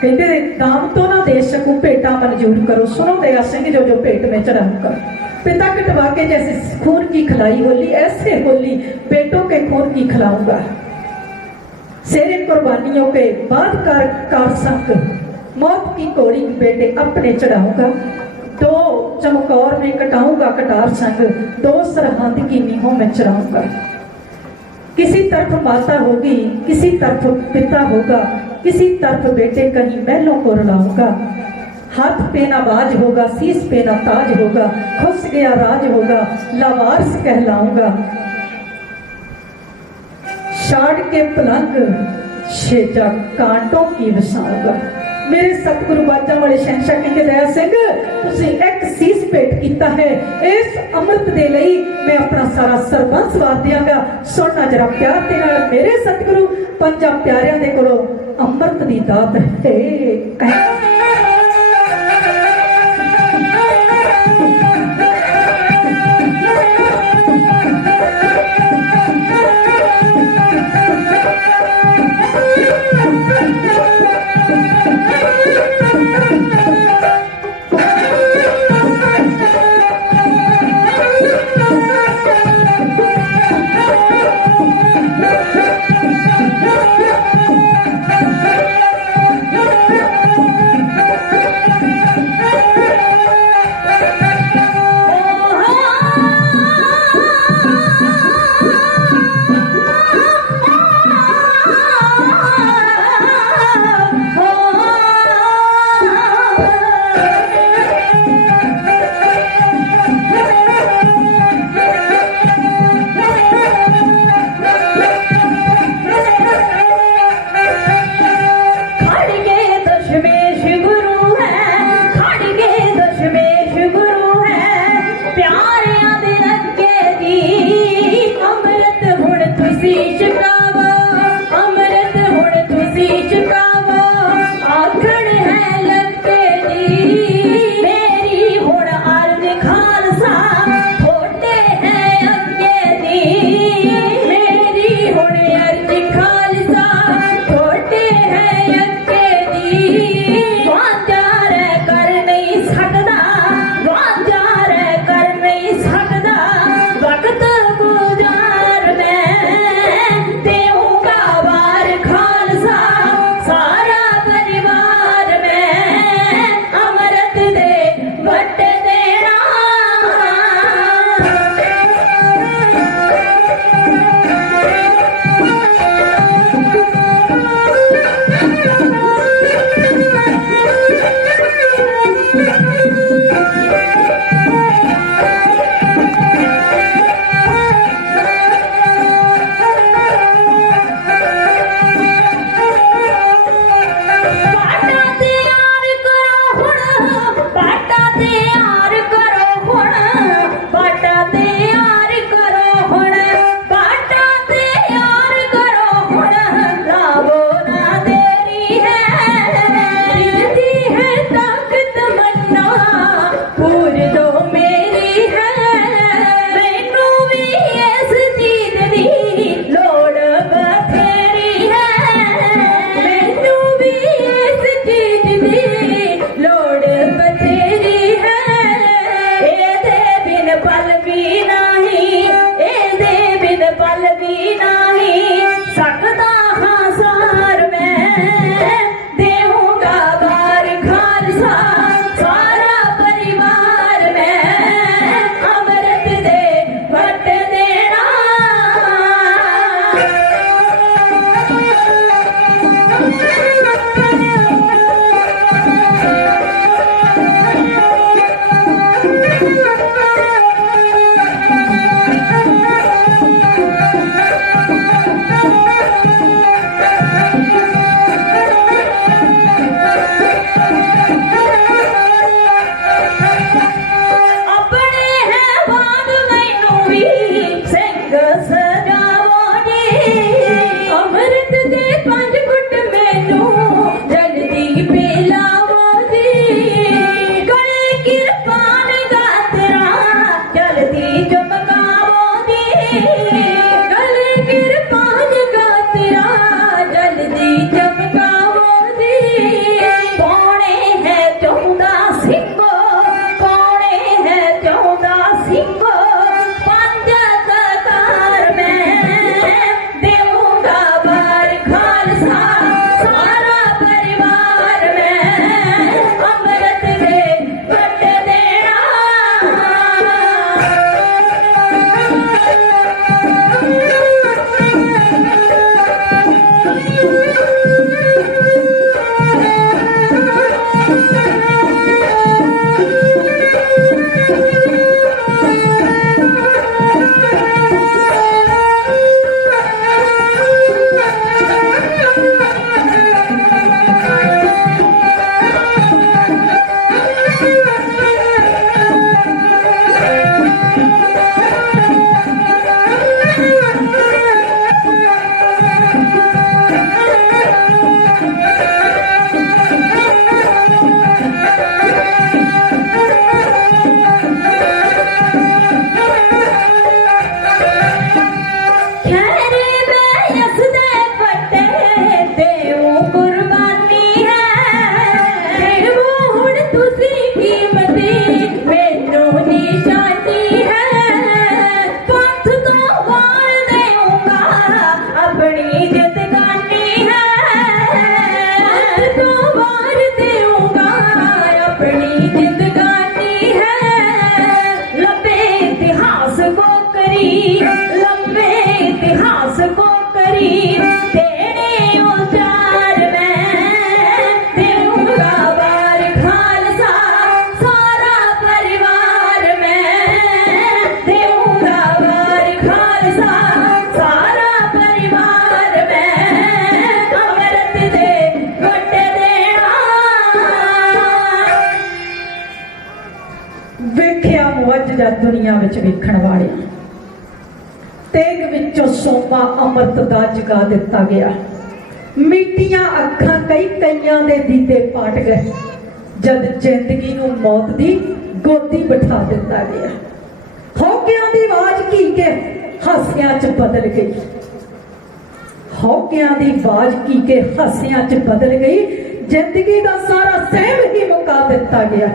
कहते दाम तो ना दे सकूं भेंटा मंजूर करो, सुनो दया सिंह जो जो भेंट में चढ़ाऊंगा। पिता कटवा के जैसे खून की खिलाई होली, ऐसे होली बेटों के खून की खिलाऊंगा। सेरे कुर्बानियों के बाद कार संग मौत की घोड़ी बेटे अपने चढ़ाऊंगा। दो चमकौर में कटाऊंगा कटार संग, दो सरहद की नीहों में चढ़ाऊंगा। किसी तरफ माता होगी, किसी तरफ पिता होगा, किसी तरफ बेटे कहीं महलों को रुलाऊंगा। हाथ पे ना बाज होगा, सीस पे ना ताज होगा, खुस गया राज होगा, लावारिस कहलाऊंगा। शाड़ के पलंग शेजा कांटों की वसाऊंगा। मेरे सतगुरु बाजा वाले शहनशाह कहते दया सिंह तुसी एक सीस भेंट कीता है, इस अमृत दे लई मैं अपना सारा सरबंस वार दियांगा। सुनना जरा प्यार दे नाल, मेरे सतगुरु पंजा प्यारियां दे कोलों अमृत दी दात है। तेरे उचार मैं देऊंगा बार खालसा सारा परिवार मैं देऊंगा बार खालसा सारा परिवार मैं अमृत दे घुट देना ਵੇਖਿਆ ਮੁਅੱਜਜ਼ਾ ਦੁਨੀਆ ਵਿੱਚ ਵੇਖਣ ਵਾਲਿਆਂ ਤੇਗ ਵਿੱਚੋਂ ਸੋਮਾ ਅੰਮ੍ਰਿਤ ਦਾ ਜਗਾ ਦਿੱਤਾ ਗਿਆ ਮਿੱਟੀਆਂ ਅੱਖਾਂ ਕਈਆਂ ਦੇ ਦੀਦੇ ਪਾਟ ਗਏ ਜਦ ਜ਼ਿੰਦਗੀ ਨੂੰ ਮੌਤ ਦੀ ਗੋਦੀ ਬਿਠਾ ਦਿੱਤਾ ਗਿਆ ਹੌਕਿਆਂ ਦੀ ਆਵਾਜ਼ ਕੀ ਕੇ ਹਾਸਿਆਂ 'ਚ ਬਦਲ ਗਈ ਹੌਕਿਆਂ ਦੀ ਆਵਾਜ਼ ਕੀ ਕੇ ਹਾਸਿਆਂ 'ਚ ਬਦਲ ਗਈ ਜ਼ਿੰਦਗੀ ਦਾ ਸਾਰਾ ਸਹਿਮ ਹੀ ਮੁਕਾ ਦਿੱਤਾ ਗਿਆ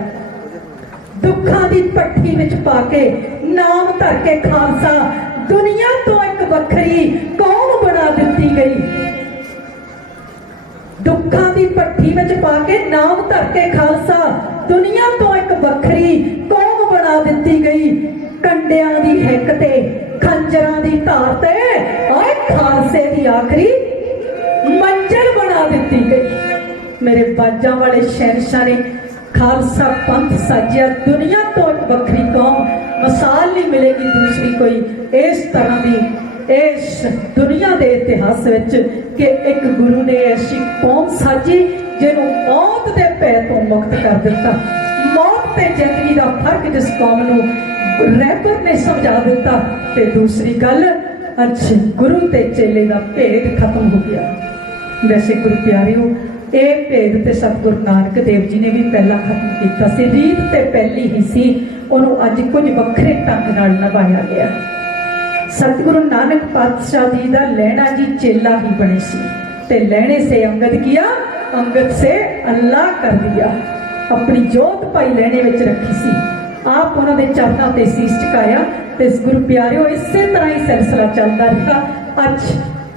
ਦੁੱਖਾਂ ਦੀ ਭੱਠੀ ਵਿੱਚ ਪਾ ਕੇ ਨਾਮ ਧਰ ਕੇ ਖਾਲਸਾ ਦੁਨੀਆ ਤੋਂ ਇੱਕ ਵੱਖਰੀ ਕੌਮ ਬਣਾ ਦਿੱਤੀ ਗਈ ਦੁੱਖਾਂ ਦੀ ਭੱਠੀ ਵਿੱਚ ਪਾ ਕੇ ਨਾਮ ਧਰ ਕੇ ਖਾਲਸਾ ਦੁਨੀਆ ਤੋਂ ਇੱਕ ਵੱਖਰੀ ਕੌਮ ਬਣਾ ਦਿੱਤੀ ਗਈ ਕੰਡਿਆਂ ਦੀ ਹਿੱਕ ਤੇ ਖੰਜਰਾਂ ਦੀ ਧਾਰ ਤੇ ਓਏ ਖਾਲਸੇ ਦੀ ਆਖਰੀ ਮੰਜ਼ਿਲ ਬਣਾ ਦਿੱਤੀ ਗਈ ਮੇਰੇ ਬਾਜਾਂ ਵਾਲੇ ਸ਼ਹਿਨशाह ਨੇ खालसा पंथ साजिया दुनिया तो एक बखरी कौम मिसाल नहीं मिलेगी दूसरी कोई इस तरह की इस दुनिया के इतिहास विच कि एक गुरु ने ऐसी कौम साजी जिन्हों मौत के भय तो मुक्त कर दिता मौत ते जिंदगी का फर्क जिस कौम नूं रहबर ने समझा दिता ते दूसरी गल अच्छे गुरु ते चेले का भेद खत्म हो गया वैसे गुरु प्यारिओ ਇਹ ਭੇਦ ਤੇ ਸਤਿਗੁਰੂ ਨਾਨਕ ਦੇਵ ਜੀ ਨੇ ਵੀ ਪਹਿਲਾਂ ਖਤਮ ਕੀਤਾ ਸੀ ਰੀਤ ਤੇ ਪਹਿਲੀ ਹੀ ਸੀ ਉਹਨੂੰ ਅੱਜ ਕੁਝ ਵੱਖਰੇ ਢੰਗ ਨਾਲ ਨਿਭਾਇਆ ਗਿਆ ਸਤਿਗੁਰੂ ਨਾਨਕ ਪਾਤਸ਼ਾਹ ਜੀ ਦਾ ਲਹਿਣਾ ਜੀ ਚੇਲਾ ਹੀ ਬਣੇ ਸੀ ਤੇ ਲਹਿਣੇ ਸੇ ਅੰਗਦ ਕੀਆ ਅੰਗਦ ਸੇ ਅੱਲਾਹ ਕਰ ਦਿਆ ਆਪਣੀ ਜੋਤ ਭਾਈ ਲਹਿਣੇ ਵਿੱਚ ਰੱਖੀ ਸੀ ਆਪ ਉਹਨਾਂ ਦੇ ਚਰਨਾਂ ਤੇ ਸੀਸ ਝੁਕਾਇਆ ਤੇ ਗੁਰੂ ਪਿਆਰਿਓ ਇਸੇ ਤਰ੍ਹਾਂ ਹੀ ਸਿਲਸਿਲਾ ਚੱਲਦਾ ਰਿਹਾ ਅੱਜ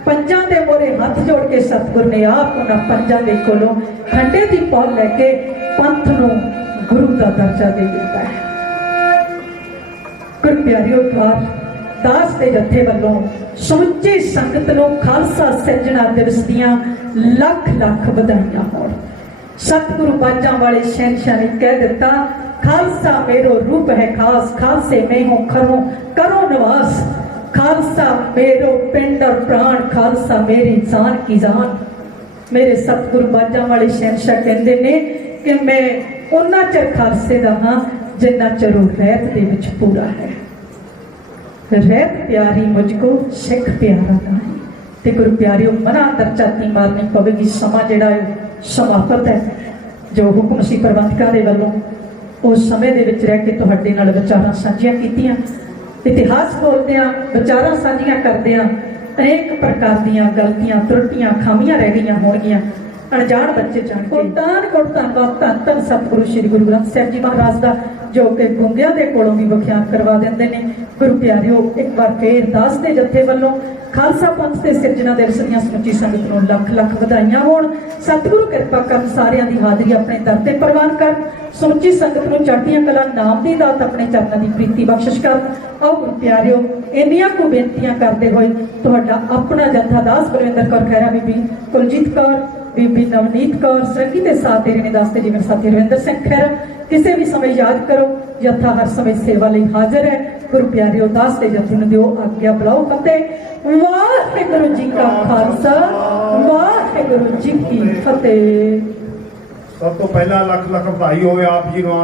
पंजा के मोरे हाथ जोड़ के सतगुर ने आप उन्होंने पंजा के कोलों खंडे की पौल लैके पंथ नूं गुरु का दर्जा दे दिता है गुरु प्यारिओ द्वार दास के जत्थे वालों समुचे संगत नूं खालसा सिरजना दिवस दियां लख लख बधाइयां होण सतगुरु बाजां वाले शहनशाह ने कह दिता खालसा मेरो रूप है खास खालसे में हो खरो करो निवास खालसा मेरो पिंड और प्राण खालसा मेरी जान की जान मेरे सतगुरु बाजा वाले शहनशाह कहते ने कि मैं उन्ना चर खालसे दा हां जिन्ना चर रैत दे विच पूरा है रैत प्यारी मुझको सिख प्यारा नहीं ते गुरु प्यारिओ मना अंदर चाती मारनी पवेगी समा जिहड़ा समाप्त है जो हुक्म सी प्रबंधकां दे वल्लों उस समय दे विच रह के तुहाडे नाल विचारां साझीआं कीतीआं इतिहास बोलदियां विचारां साझीआं करदिआं अनेक प्रकार दीआं गलतियां त्रुटियां खामियां रह गईयां होणगीआं अणजाण बच्चे जाण के कोटान धन धन सतगुरु श्री गुरु ग्रंथ साहिब जी महाराज दा जो कि गुंगियां दे कोलों भी व्याख्यान करवा दिंदे ने गुरु प्यारिओ एक बार फिर दास दे जत्थे वल्लों खालसा पंथ के सिरजना दिवस दीआं समुची संगत नूं लख लख बधाइयां होण सतगुरु किरपा कर सारियां दी हाज़री अपने दर ते प्रवान कर समुची संगत नूं चढ़दियां कलां नाम दी दात अपने चरनां दी प्रीति बख्शिश कर आओ गुरु प्यारिओ इन्नियां को बेनतियां करदे होए तुहाडा अपना जत्था दास बलविंदर कौर खैरा बीबी कुलजीत कौर बीबी नवनीत कौर संगी के साथ तेरे ने दास ते जीवन साथी रविंदर सिंह खैरा किसी भी समय याद करो जत्था हर समय सेवा लई हाजिर है गुरु प्यारिओ दास ते जत्थे नूं दिओ आग्या बुलाओ फतेह वाहिगुरू जी का खालसा वाहिगुरू जी की फतेह। सब तो पहला लख लख बधाई होवे आप जी नूं।